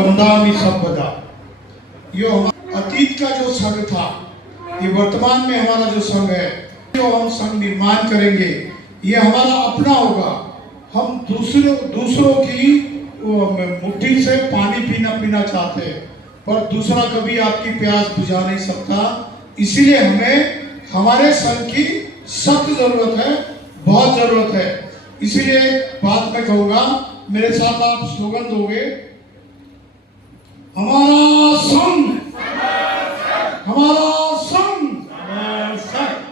वंदामि संपदा। ये अतीत का जो संघ था, ये वर्तमान में हमारा जो संघ है, जो हम संघ निर्माण करेंगे, ये हमारा अपना होगा। हम दूसरों की मुट्ठी से पानी पीना चाहते हैं, पर दूसरा कभी आपकी प्यास बुझा नहीं सकता। इसीलिए हमें हमारे संघ की सख्त जरूरत है, बहुत जरूरत है। इसीलिए बात मैं कहूंगा, मेरे साथ आप स्लोगन दोगे, हमारा संघ, हमारा संघ,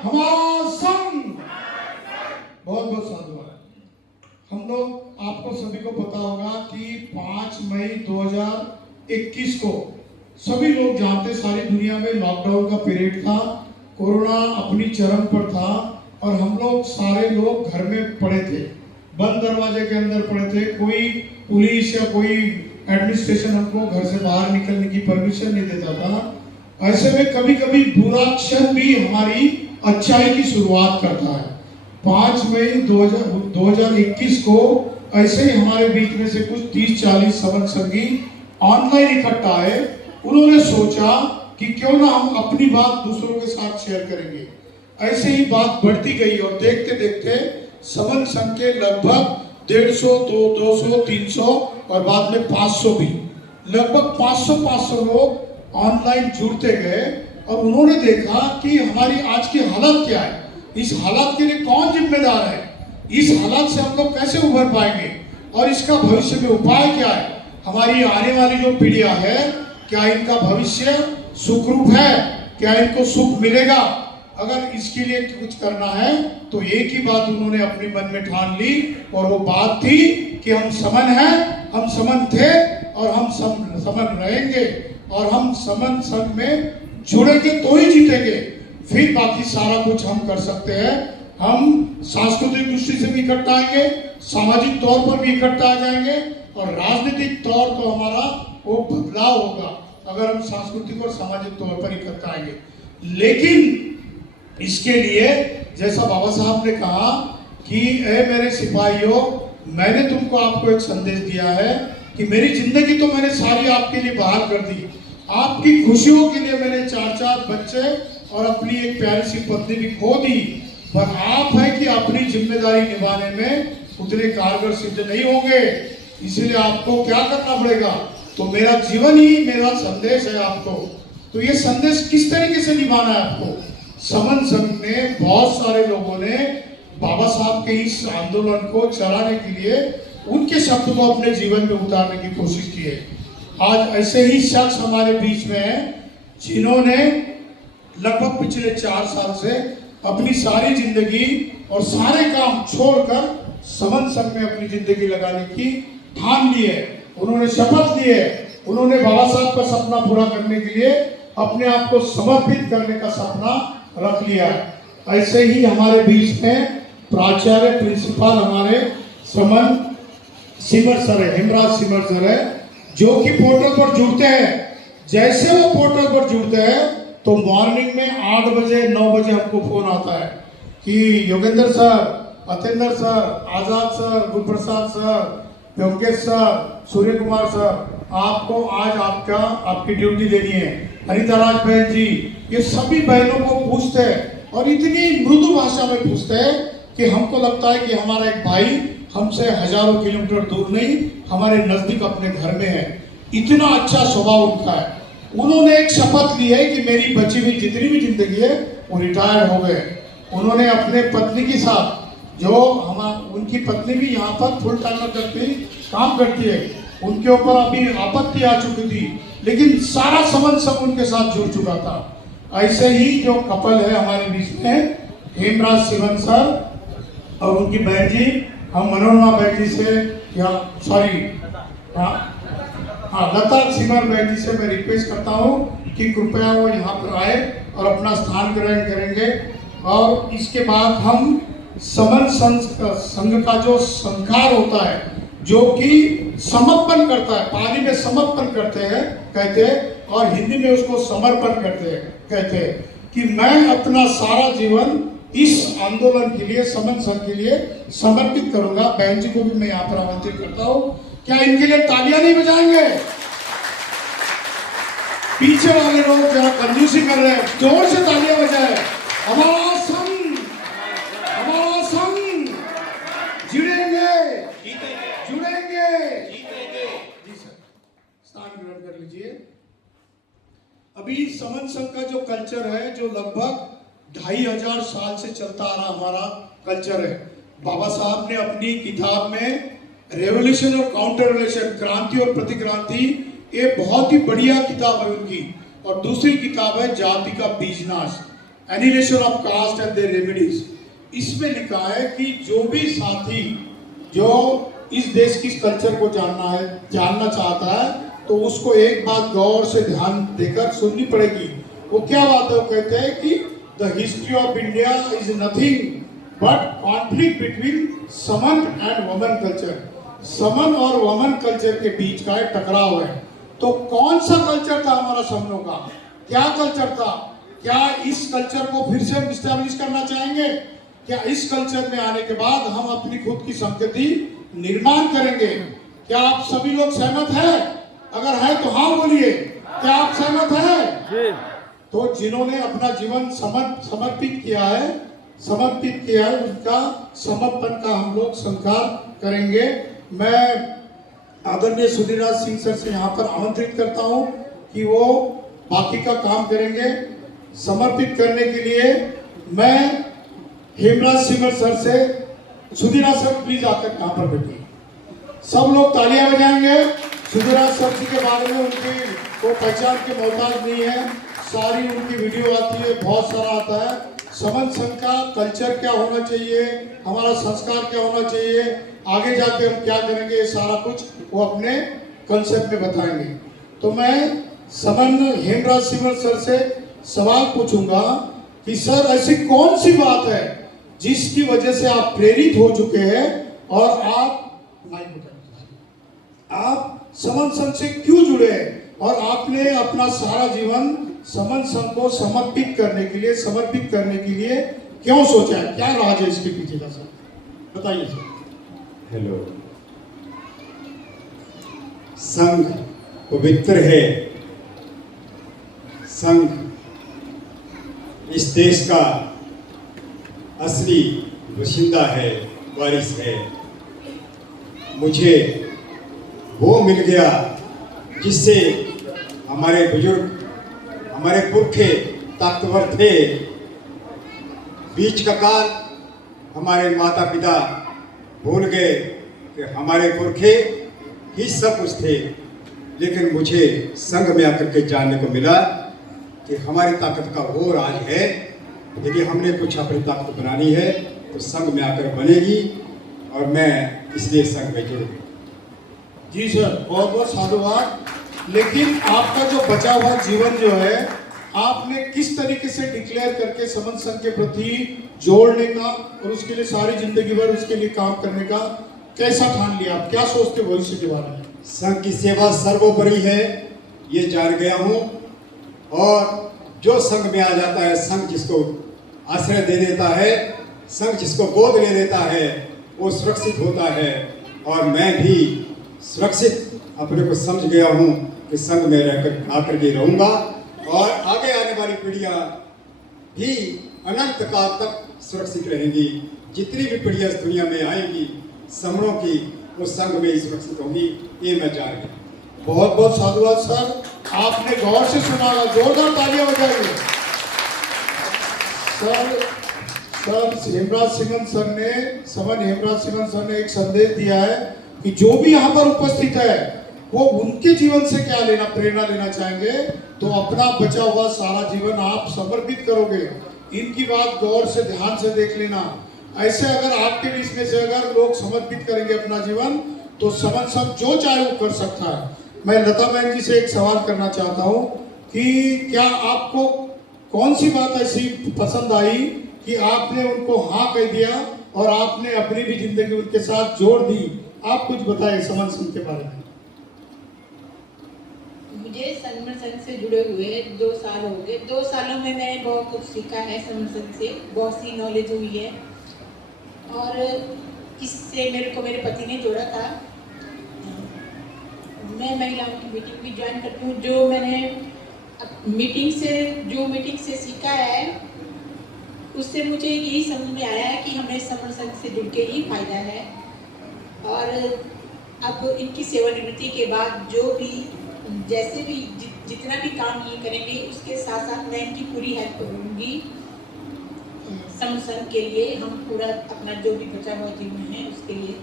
हमारा संघ। बहुत बहुत साधुवाद। हम लोग, आपको सभी को पता होगा कि 5 मई 2021 को सभी लोग जानते, सारी दुनिया में लॉकडाउन का पीरियड था, कोरोना अपनी चरम पर था और हम लोग सारे लोग घर में पड़े थे, बंद दरवाजे के अंदर पड़े थे। कोई पुलिस या कोई एडमिनिस्ट्रेशन हमको घर से बाहर निकलने की परमिशन नहीं देता था। ऐसे में कभी कभी बुरा क्षण भी हमारी अच्छाई की शुरुआत करता है। 5 मई 2021 को ऐसे ही हमारे बीच में से कुछ 30-40 समन संगी ऑनलाइन इकट्ठा है। उन्होंने सोचा कि क्यों ना हम अपनी बात दूसरों के साथ शेयर करेंगे। ऐसे ही बात बढ़ती गई और देखते देखते समन संघ के लगभग 150, 200, 300 और बाद में 500 भी, लगभग 500 लोग ऑनलाइन जुड़ते गए। और उन्होंने देखा कि हमारी आज की हालत क्या है, इस हालत के लिए कौन जिम्मेदार है, इस हालत से हम लोग कैसे उभर पाएंगे और इसका भविष्य में उपाय क्या है। हमारी आने वाली जो पीढ़ियां है, क्या इनका भविष्य सुखरूप है, क्या इनको सुख मिलेगा। अगर इसके लिए कुछ करना है तो एक ही बात उन्होंने अपने मन में ठान ली, और वो बात थी कि हम समन हैं, हम समन थे और हम समन रहेंगे, और हम समन संघ में जुड़ेंगे तो ही जीतेंगे। फिर बाकी सारा कुछ हम कर सकते हैं। हम सांस्कृतिक दृष्टि से भी इकट्ठा आएंगे, सामाजिक तौर पर भी इकट्ठा आ जाएंगे, और राजनीतिक तौर तो हमारा वो बदलाव होगा अगर हम सांस्कृतिक और सामाजिक तौर पर इकट्ठा आएंगे। लेकिन इसके लिए जैसा बाबा साहब ने कहा कि ए मेरे सिपाहियों, मैंने तुमको आपको एक संदेश दिया है कि मेरी जिंदगी तो मैंने सारी आपके लिए बहाल कर दी, आपकी खुशियों के लिए मैंने 4 बच्चे और अपनी एक प्यारी सी पत्नी भी खो दी, पर आप है कि अपनी जिम्मेदारी निभाने में उतने कारगर सिद्ध नहीं होंगे। इसलिए आपको क्या करना पड़ेगा, तो मेरा जीवन ही मेरा संदेश है आपको। तो ये संदेश किस तरीके से निभाना है आपको। समन संघ में बहुत सारे लोगों ने बाबा साहब के इस आंदोलन को चलाने के लिए उनके शब्द को अपने जीवन में उतारने की कोशिश की है। आज ऐसे ही शख्स हमारे बीच में हैं जिन्होंने लगभग पिछले 4 साल से अपनी सारी जिंदगी और सारे काम छोड़कर समन संघ में अपनी जिंदगी लगाने की ठान ली है। उन्होंने शपथ ली है, उन्होंने बाबा साहब का सपना पूरा करने के लिए अपने आप को समर्पित करने का सपना रख लिया है। ऐसे ही हमारे बीच में प्राचार्य प्रिंसिपल हमारे समन सिमर सर है, हेमराज सिमर सर है, जो कि पोर्टल पर जुड़ते हैं। जैसे वो पोर्टल पर जुड़ते हैं तो मॉर्निंग में 8 बजे 9 बजे हमको फोन आता है कि Yogendra sir, Atendra sir, Azad sir, Guruprasad sir, Yogesh sir, Surya Kumar sir, आपको आज आपकी ड्यूटी देनी है। हरिताराज बहन जी, ये सभी बहनों को पूछते हैं और इतनी मृदु भाषा में पूछते हैं कि हमको लगता है कि हमारा एक भाई हमसे हजारों किलोमीटर दूर नहीं, हमारे नजदीक अपने घर में है। इतना अच्छा स्वभाव उनका है। उन्होंने एक शपथ ली है कि मेरी बची हुई जितनी भी जिंदगी है वो रिटायर हो गए। उन्होंने अपने पत्नी के साथ, जो उनकी पत्नी भी यहाँ पर फुल टाइम काम करती है, उनके ऊपर अभी आपत्ति आ चुकी थी, लेकिन सारा समन संघ उनके साथ जुड़ चुका था। ऐसे ही जो कपल है हमारे बीच में, हेमराज सिमन सर और उनकी बहन जी, हम मनोरमा बहन जी से, या सॉरी लता सिमर बहन जी से मैं रिक्वेस्ट करता हूँ कि कृपया वो यहाँ पर आए और अपना स्थान ग्रहण करेंगे। और इसके बाद हम समन संघ का जो संस्कार होता है, जो कि समर्पण करता है, पानी में समर्पण करते हैं कहते हैं, और हिंदी में उसको समर्पण करते हैं कहते हैं कि मैं अपना सारा जीवन इस आंदोलन के लिए, समन संघ के लिए समर्पित करूंगा। बहन जी को भी मैं यहाँ पर आमंत्रित करता हूँ। क्या इनके लिए तालियां नहीं बजाएंगे? पीछे वाले लोग जरा कंजूसी कर रहे हैं, जोर से तालियां बजाए। हमारा संघ जुड़ेंगे जुड़ेंगे। जी सर, स्थान ग्रहण कर लीजिए। अभी समन संघ का जो कल्चर है, जो लगभग 2500 साल से चलता आ रहा हमारा कल्चर है। बाबा साहब ने अपनी किताब में रेवोल्यूशन और काउंटर रेवोल्यूशन, क्रांति और प्रतिक्रांति, ये बहुत ही बढ़िया किताब है उनकी। और दूसरी किताब है जाति का बीजनाश, annihilation of caste and their remedies. इसमें लिखा है कि जो भी साथी जो इस देश की कल्चर को जानना चाहता है, तो उसको एक बात गौर से ध्यान देकर सुननी पड़ेगी। वो क्या बात है? वो कहते हैं कि the history of India is nothing but conflict between समन एंड वमन कल्चर। समन और वमन कल्चर के बीच का टकराव है। तो कौन सा कल्चर था हमारा समनों का? क्या कल्चर था? क्या इस कल्चर को फिर से इस्टेब्लिश करना चाहेंगे? क्या इस कल्चर में आने के बाद हम अपनी खुद की संस्कृति निर्माण करेंगे? क्या आप सभी लोग सहमत हैं? अगर है तो हाँ बोलिए। क्या आप सहमत हैं? तो जिन्होंने अपना जीवन समर्पित किया है, उनका समर्पण का हम लोग संस्कार करेंगे। मैं आदरणीय सुधीराज सिंह सर से यहाँ पर आमंत्रित करता हूँ कि वो बाकी का काम करेंगे। समर्पित करने के लिए मैं हेमराज सिमर सर से, सुधीराज सर प्लीज आकर यहाँ पर बैठिए। सब लोग तालियां बजाएंगे। सुधीराज सर जी के बारे में उनकी को पहचान के मोहताज नहीं है, सारी उनकी वीडियो आती है, बहुत सारा आता है। समन संघ का कल्चर क्या होना चाहिए, हमारा संस्कार क्या होना चाहिए, आगे जाके हम क्या करेंगे, ये सारा कुछ वो अपने कंसेप्ट में बताएंगे। तो मैं समन हेमराज सिमर सर से सवाल पूछूंगा कि सर ऐसी कौन सी बात है जिसकी वजह से आप प्रेरित हो चुके हैं और आप समन संघ से क्यों जुड़े हैं और आपने अपना सारा जीवन समन संघ को समर्पित करने के लिए क्यों सोचा है? क्या राज है इसके पीछे का सर, बताइए सर। हेलो, संघ पवित्र है। संघ इस देश का असली बाशिंदा है, वारिस है। मुझे वो मिल गया जिससे हमारे बुजुर्ग, हमारे पुरखे ताकतवर थे। बीच का काल हमारे माता पिता भूल गए कि हमारे पुरखे ही सब कुछ थे, लेकिन मुझे संघ में आकर के जानने को मिला कि हमारी ताकत का वो राज है। यदि हमने कुछ अपनी ताकत बनानी है तो संघ में आकर बनेगी, और मैं इसलिए संघ में जुड़ गया। जी सर, बहुत बहुत साधुवाद। लेकिन आपका जो बचा हुआ जीवन जो है, आपने किस तरीके से डिक्लेयर करके समन संघ के प्रति जोड़ने का और उसके लिए सारी जिंदगी भर उसके लिए काम करने का कैसा ठान लिया? आप क्या सोचते भविष्य के बारे में? संघ की सेवा सर्वोपरि है, ये जान गया हूँ। और जो संघ में आ जाता है, संघ जिसको आश्रय दे देता है, संघ जिसको गोद ले लेता है, वो सुरक्षित होता है। और मैं भी सुरक्षित अपने को समझ गया हूँ कि संघ में रहकर आकर के रहूँगा, और आगे आने वाली पीढ़ियाँ भी अनंत काल तक सुरक्षित रहेंगी। जितनी भी पीढ़ियाँ इस दुनिया में आएंगी समनों की, वो संघ में ही सुरक्षित होंगी, ये मैं जान गया। बहुत बहुत साधुवाद सर, आपने गौर से सुना, जोरदार तालियां बजाइए। सर हेमराज सिमन सर ने एक संदेश दिया है कि जो भी यहाँ पर उपस्थित है वो उनके जीवन से क्या प्रेरणा लेना चाहेंगे, तो अपना बचा हुआ सारा जीवन आप समर्पित करोगे। इनकी बात गौर से ध्यान से देख लेना। ऐसे अगर आपके बीच में से अगर लोग समर्पित करेंगे अपना जीवन, तो समन संघ जो चाहे वो कर सकता है। मैं लता बहन जी से एक सवाल करना चाहता हूँ कि क्या आपको कौन सी बात ऐसी पसंद आई कि आपने उनको हाँ कह दिया और आपने अपनी भी जिंदगी उनके साथ जोड़ दी? आप कुछ बताएं समन संघ के बारे में। मुझे समन संघ से जुड़े हुए 2 साल हो गए। 2 सालों में मैंने बहुत कुछ सीखा है समन संघ से, बहुत सी नॉलेज हुई है। और इससे मेरे को मेरे पति ने जोड़ा था। मैं महिलाओं की मीटिंग भी ज्वाइन करती हूँ। जो मैंने मीटिंग से सीखा है, उससे मुझे यही समझ में आया है कि हमें समर संघ से जुड़ के ही फायदा है। और अब इनकी सेवानिवृत्ति के बाद जो भी जैसे भी जितना भी काम ये करेंगे, उसके साथ साथ मैं इनकी पूरी हेल्प करूँगी। समर संघ के लिए हम पूरा अपना जो भी बचा हुआ जीवन है उसके लिए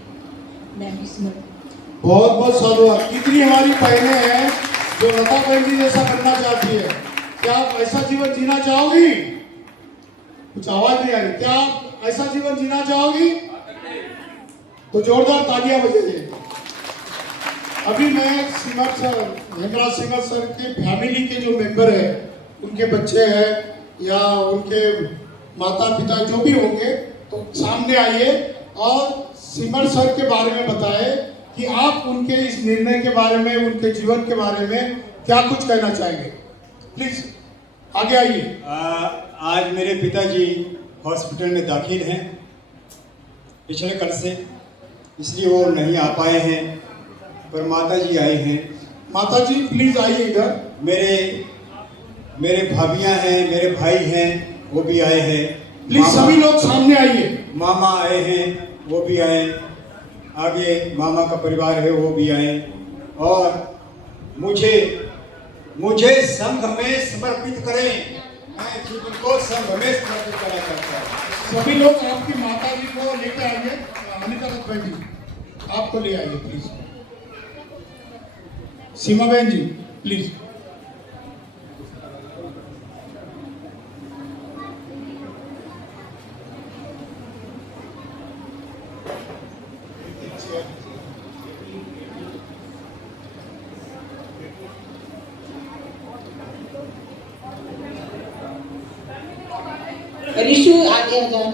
मैं भी समर्पित। बहुत बहुत साधुवाद। कितनी हमारी बहनें हैं जो लता बहन जी जैसा बनना चाहती है? क्या आप ऐसा जीवन जीना चाहोगी? कुछ आवाज नहीं आ रही। क्या आप ऐसा जीवन जीना चाहोगी? तो जोरदार तालियां बजाइए। अभी मैं हेमराज सिंगर सर के फैमिली के जो मेंबर है, उनके बच्चे हैं या उनके माता पिता जो भी होंगे, तो सामने आइए और सिमर सर के बारे में बताएं कि आप उनके इस निर्णय के बारे में, उनके जीवन के बारे में क्या कुछ कहना चाहेंगे। प्लीज आगे आइए। आज मेरे पिताजी हॉस्पिटल में दाखिल हैं पिछले कल से, इसलिए वो नहीं आ पाए हैं, पर माता जी आए हैं। माता जी प्लीज आइए इधर। मेरे भाभियां हैं, मेरे भाई हैं, वो भी आए हैं। प्लीज सभी लोग सामने आइए। मामा आए हैं, वो भी आए। आगे मामा का परिवार है, वो भी आए। और मुझे संघ में समर्पित करें। मैं जीवन को संघ में समर्पित करना चाहता हूँ। सभी लोग आपकी माता जी को लेकर आइए। अनिता बहन जी आपको ले आइए प्लीज। सीमा बहन जी प्लीज। रिशु आगे आ जाओ।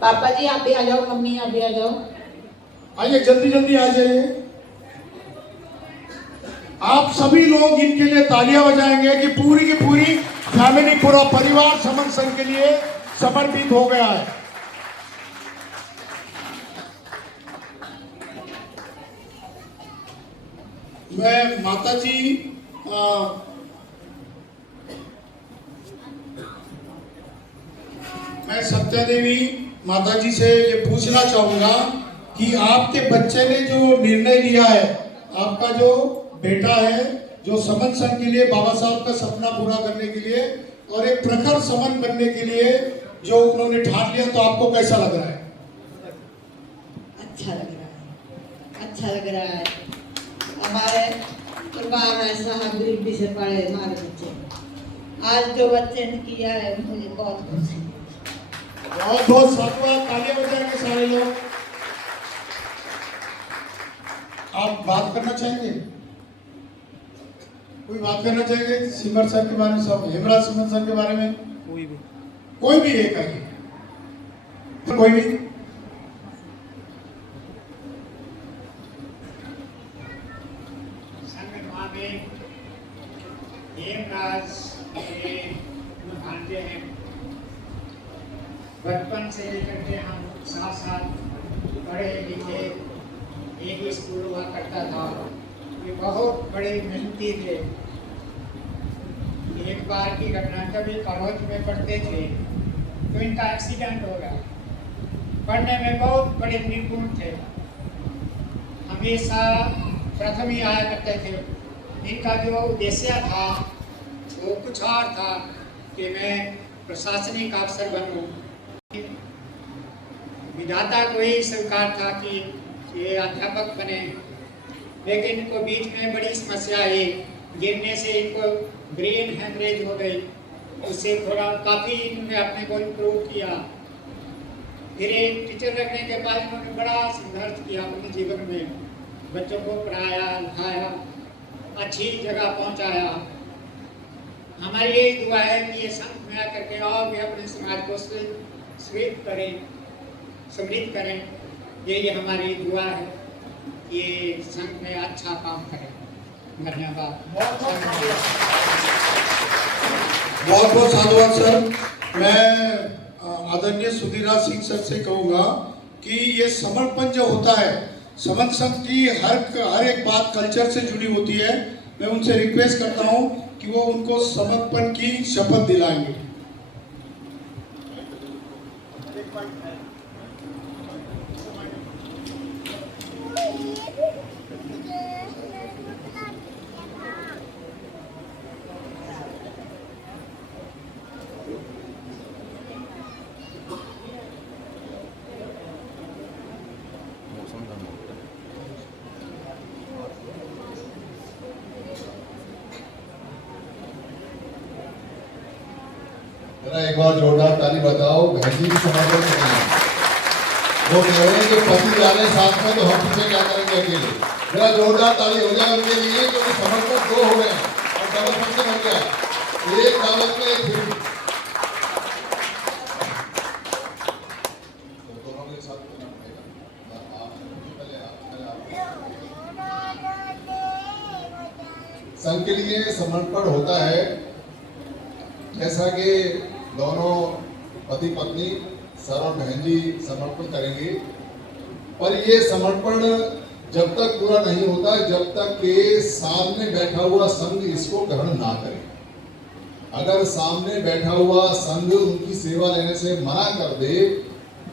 पापा जी आप भी आ जाओ, मम्मी आप भी आ जाओ। आइए जल्दी जल्दी आ जाइए। आप सभी लोग इनके लिए तालियां बजाएंगे कि पूरी की पूरी फैमिली, पूरा परिवार समन संघ के लिए समर्पित हो गया है। मैं माता जी मैं सत्या देवी माता जी से ये पूछना चाहूंगा कि आपके बच्चे ने जो निर्णय लिया है, आपका जो बेटा है जो समन संघ के लिए, बाबा साहब का सपना पूरा करने के लिए और एक प्रखर समन बनने के लिए जो उन्होंने ठान लिया, तो आपको कैसा लग रहा है? अच्छा लग रहा है, अच्छा लग रहा है। हमारे परिवार ऐसा है, गरीबी से पड़े हमारे बच्चे। आज जो बच्चे ने किया है, मुझे बहुत खुशी है। बहुत बहुत साधुवाद। तालियां बजाएंगे सारे लोग। आप बात करना चाहेंगे? कोई बात करना चाहेंगे सिमर सर के बारे में? सब हेमराज सिमर सर के बारे में कोई भी एक आइए। कोई भी। संगठन में हेमराज के भांजे हैं। बचपन से लेकर के हम साथ साथ पढ़े लिखे, एक ही स्कूल हुआ करता था। ये बहुत बड़े मेहनती थे। एक बार की घटना, जब ये कॉलेज में पढ़ते थे तो इनका एक्सीडेंट हो गया। पढ़ने में बहुत बड़े निपुण थे, हमेशा प्रथम ही आया करते थे। इनका जो उद्देश्य था वो कुछ और था कि मैं प्रशासनिक अफसर बनूं। विधाता को ही स्वीकार था कि ये अध्यापक बने, लेकिन इनको बीच में बड़ी समस्या आई। गिरने से इनको ब्रेन हेमरेज हो गई। उससे थोड़ा काफ़ी इन्होंने अपने को इम्प्रूव किया। फिर एक टीचर लगने के बाद इन्होंने बड़ा संघर्ष किया अपने जीवन में। बच्चों को पढ़ाया, लिखाया, अच्छी जगह पहुंचाया। हमारी यही दुआ है कि ये संत में आकर के और भी अपने समाज को समृद्ध करें। यही हमारी दुआ है कि ये संघ में अच्छा काम करें। धन्यवाद। बहुत बहुत साधुवाद सर। मैं आदरणीय सुधीराज सिंह सर से कहूँगा कि ये समर्पण जो होता है, समन संघ की हर एक बात कल्चर से जुड़ी होती है। मैं उनसे रिक्वेस्ट करता हूं कि वो उनको समर्पण की शपथ दिलाएंगे। जरा एक बार जोरदार ताली बताओ बहन जी की समर्पण करना। वो कह रहे हैं कि पति जा रहे हैं साथ में तो हम पीछे क्या करेंगे अकेले। जरा जोरदार ताली हो जाए उनके लिए क्योंकि समर्पण 2 हो गए और डबल फंक्शन हो गया, एक दावत में एक फिल्म। तो दोनों के साथ करना पड़ेगा। संघ के लिए समर्पण होता है जैसा कि दोनों पति पत्नी सर और बहन जी समर्पण करेंगे, पर ये समर्पण जब तक पूरा नहीं होता जब तक के सामने बैठा हुआ संघ इसको ग्रहण ना करे। अगर सामने बैठा हुआ संघ उनकी सेवा लेने से मना कर दे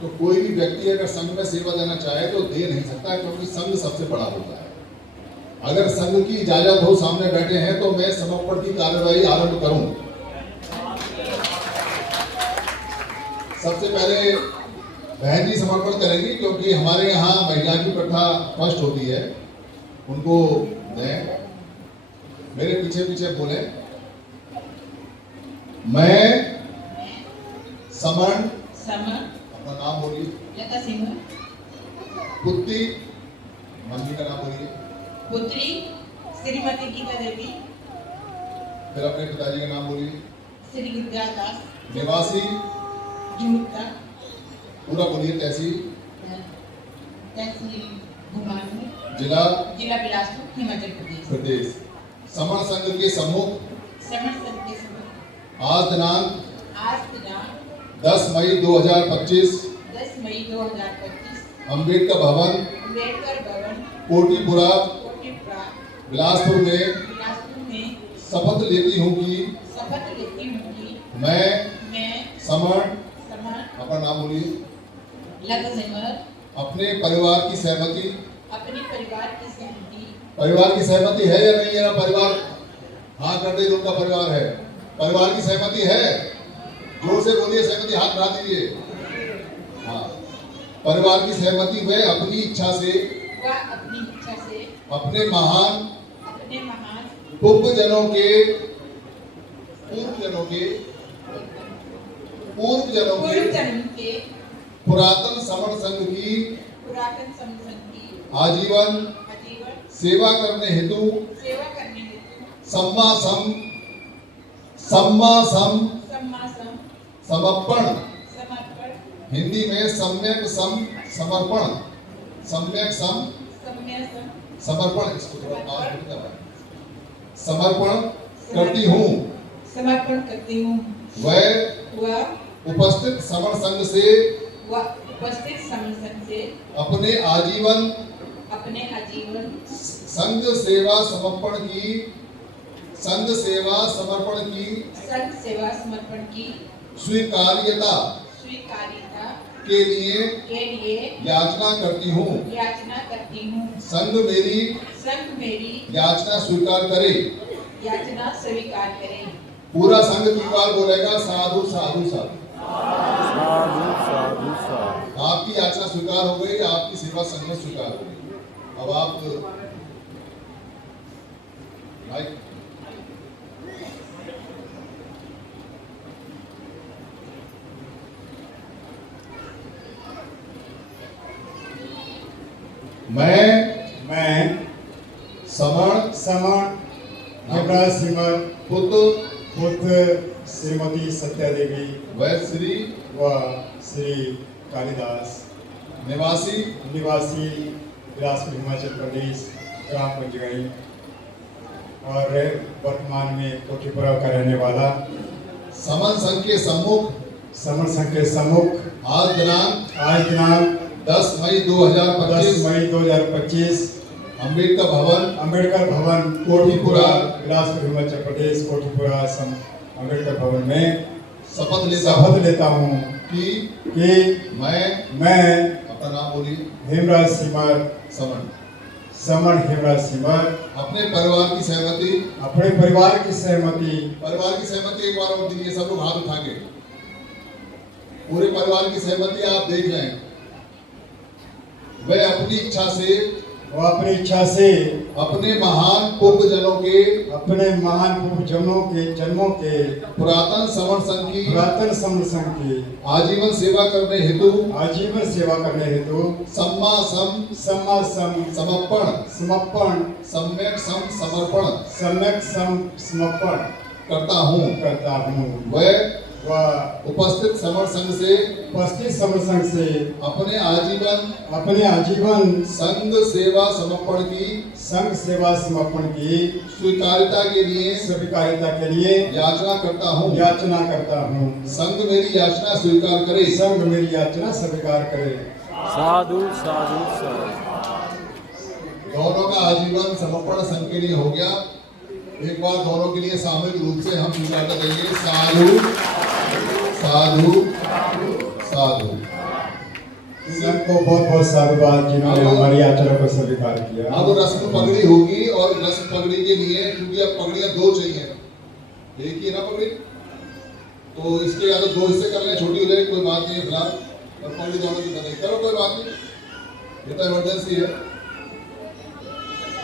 तो कोई भी व्यक्ति अगर संघ में सेवा लेना चाहे तो दे नहीं सकता, क्योंकि संघ सबसे बड़ा होता है। अगर संघ की इजाजत हो, सामने बैठे हैं, तो मैं समर्पण की कार्यवाही आरंभ करूं। सबसे पहले बहन जी समर्पण करेंगी क्योंकि हमारे यहाँ महिला की प्रथा फर्स्ट होती है। उनको दें, मेरे पीछे पीछे बोले। मैं समन, अपना नाम बोलिए। लता सिंह, पुत्री, मम्मी का नाम बोलिए। पुत्री श्रीमती गीता देवी, फिर अपने पिताजी का नाम बोलिए। श्री गुरदास दास, निवासी, झुमका, पूरा बोलिए। तहसील, तहसील घुमानी, जिला बिलासपुर, हिमाचल प्रदेश। समर संघ के सम्मुख समर संघ के सम्मुख आज दिनांक 10 मई 2025 10 मई 2025 अम्बेडकर भवन, कोटीपुरा, बिलासपुर में शपथ लेती हूँ कि मैं समर, अपना नाम बोलिए, अपने परिवार की सहमति, परिवार की सहमति है या नहीं है? परिवार हाँ कर दे, उनका परिवार है। परिवार की सहमति है, जोर से बोलिए, सहमति हाथ बढ़ा दीजिए। हाँ, परिवार की सहमति में अपनी इच्छा से अपने महान पूर्वजनों के पुरातन समर संघ की आजीवन सेवा करने हेतु समर्पण, हिंदी में सम्यक सम समर्पण, सम्यक सम समर्पण, इसको थोड़ा समर्पण करती हूँ। वह उपस्थित समर संघ से अपने आजीवन संघ सेवा समर्पण की स्वीकार्यता के लिए याचना करती हूँ। संघ मेरी याचना स्वीकार करे। पूरा संघ 3 बार बोलेगा, साधु साधु साधु। आपकी याचना स्वीकार हो गई, आपकी सेवा संघ में स्वीकार हो गई। अब आप भाई मैं समण सिमर पुत्र श्रीमती सत्या देवी व श्री कालिदास निवासी बिलासपुर हिमाचल प्रदेश, ग्राम पंचगढ़ी और वर्तमान में कोटीपुरा का रहने वाला समर संघ के सम्मुख आज दिनांक 10 मई 2025 अम्बेडकर भवन कोठीपुरा, बिलासपुर हिमाचल प्रदेश, कोठीपुरा अम्बेडकर भवन में शपथ लेता हूँ कि मैं अपना नाम बोलिए, हेमराज सिमर समन हेमराज सिमर अपने परिवार की सहमति एक बार और दीजिए सब लोग हाथ उठा के, पूरे परिवार की सहमति आप देख रहे हैं। वह अपनी इच्छा से अपने महान पूर्वजनों के जन्मों के पुरातन समण संघ की आजीवन सेवा करने हेतु सम्यक समर्पण करता हूँ। वह उपस्थित समर संघ से अपने आजीवन संघ सेवा समर्पण की स्वीकार्यता के लिए याचना करता हूँ। संघ मेरी याचना स्वीकार करे। साधु साधु साधु। दोनों का आजीवन समर्पण संघ के लिए हो गया। एक बार दोनों के लिए सामूहिक रूप से हम स्वीकारता देंगे। साधु साधु साधु। सबको बहुत बहुत साधुवाद जिन्होंने हमारी यात्रा को स्वीकार किया। अब रस्म पगड़ी होगी और रस्म पगड़ी के लिए, क्योंकि अब पगड़ियां दो चाहिए, एक ही ना पगड़ी, तो इसके या तो दो हिस्से कर ले, छोटी हो जाए कोई बात नहीं है फिलहाल, और पगड़ी दोनों की बधाई करो कोई बात नहीं, ये तो इमरजेंसी है,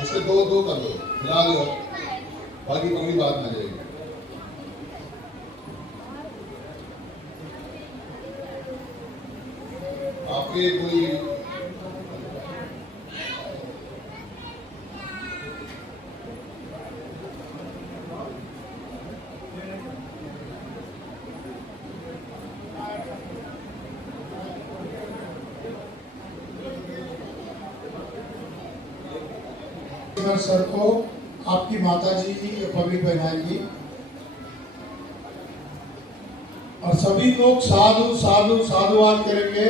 इसके दो कर लो फिलहाल, बाकी पगड़ी बाद में आ जाएगी। आपके कोई सर को आपकी माताजी पगड़ी पहनाएंगी और सभी लोग साधु साधु साधुवाद करेंगे।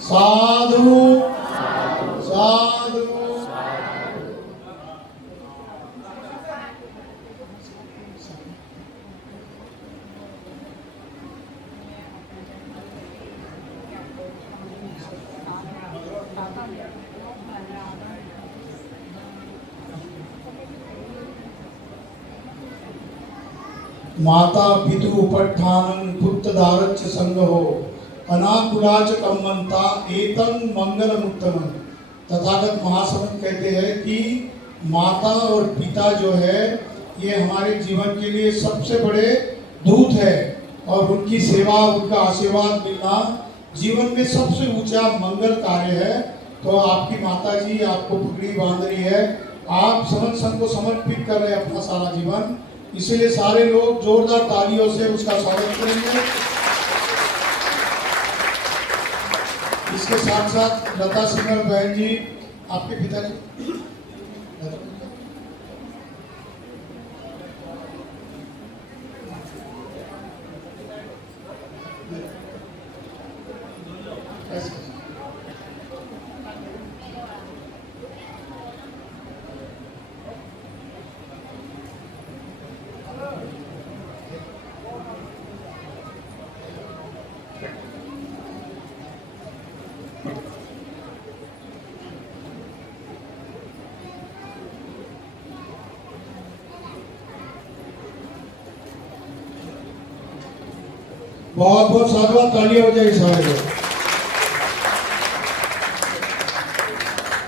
साधु साधु। माता पितु उपट्ठानं पुत्रदारच्च संगहो अनाकुलाच कम्मंता एतं मंगलमुत्तमं। तथागत महासमन कहते हैं कि माता और पिता जो है ये हमारे जीवन के लिए सबसे बड़े दूत है और उनकी सेवा, उनका आशीर्वाद मिलना जीवन में सबसे ऊंचा मंगल कार्य है। तो आपकी माता जी आपको पगड़ी बांध रही है, आप समन संघ को समर्पित कर रहे हैं अपना सारा जीवन, इसीलिए सारे लोग जोरदार तालियों से उसका स्वागत करेंगे। इसके साथ साथ लता सिंगर बहन जी, आपके पिताजी बहुत बहुत साधुवाद, तालियां हो जाएगी सारे लोग।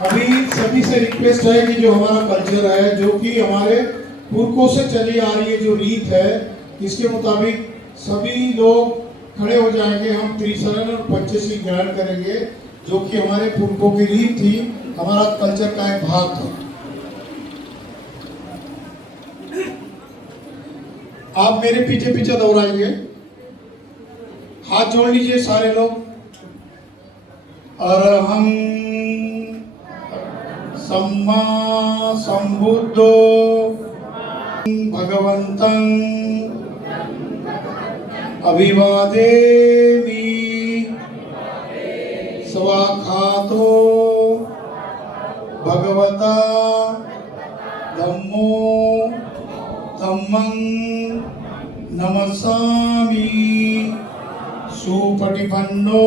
अभी सभी से रिक्वेस्ट है कि जो हमारा कल्चर है, जो कि हमारे पुरखों से चली आ रही है जो रीत है, इसके मुताबिक सभी लोग खड़े हो जाएंगे। हम त्रिशरण और पंचशील ग्रहण करेंगे जो कि हमारे पुरखों की रीत थी, हमारा कल्चर का एक भाग था। आप मेरे पीछे पीछे दोहराएंगे, हाथ जोड़ लीजिए सारे लोग। अरहं सम्मा संबुद्धो भगवन्तं अभिवादेमि स्वाखातो भगवता धम्मो धम्मं नमस्सामि सुपटिपन्नो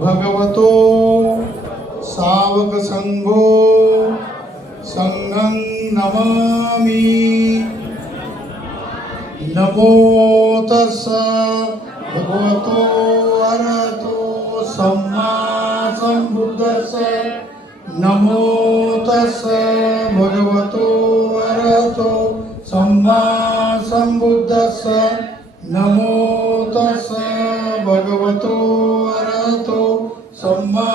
भगवतो सावक संघो संघं नमामि। नमो तस्सा भगवतो अरहतो सम्मा सम्बुद्धस्सा। नमो तस्सा भगवतो अरहतो सम्मा सम्बुद्धस्सा। नमो तस्सा भगवतो अरहतो सम्मा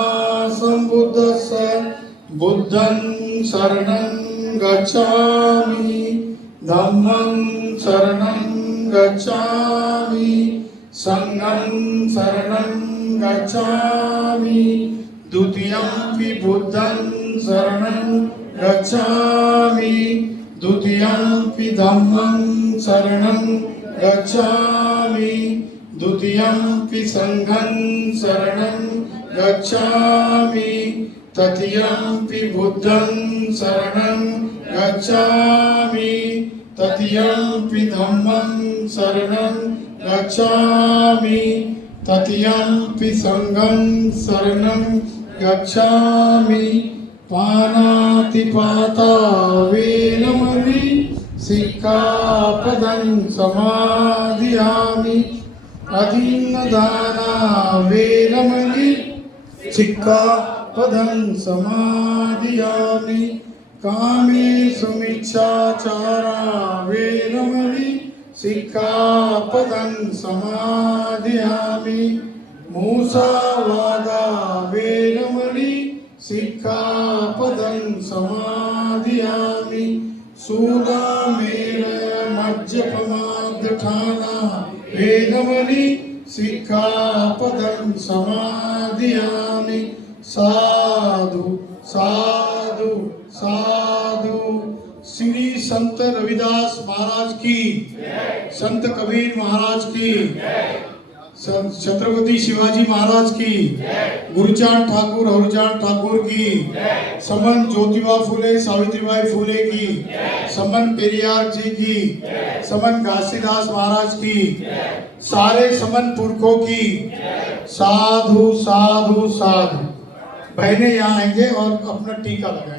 सम्बुद्धस्सा। बुद्धं शरणं गच्छामि धम्मं शरणं गच्छामि संघं शरणं गच्छामि द्वितीयंपि बुद्धं शरणं गच्छामि द्वितीयंपि धम्मं शरणं गच्छामि द्वितीयंपि संघं शरणं गच्छामि तृतीयंपि बुद्धं शरणं गच्छामि तृतीयंपि धम्मं शरणं गच्छामि तृतीयंपि संघं शरणं गच्छामि। पानातिपाता वेरमणि सिक्खापदं समादियामि। अदीनदाना वेरमणि सिक्खापदं समादियामि। कामेषु मिच्छाचारा वेरमणि सिक्खापदं समादियामि। मूसावादा वेरमणि सिक्खापदं समादियामि। सूदामेर मज्जपमादठाना वेरमणि सिक्खापदं समादियामि। साधु साधु साधु। श्री संत रविदास महाराज की, संत कबीर महाराज की, छत्रपति शिवाजी महाराज की, गुरुचांद ठाकुर हरुचांद ठाकुर की, समन ज्योतिबा फुले सावित्रीबाई फुले की, समन पेरियार जी की, समन घासीदास महाराज की, सारे समन पुरखों की। साधु साधु साधु। बहनें यहाँ आएंगे और अपना टीका लगाएंगे।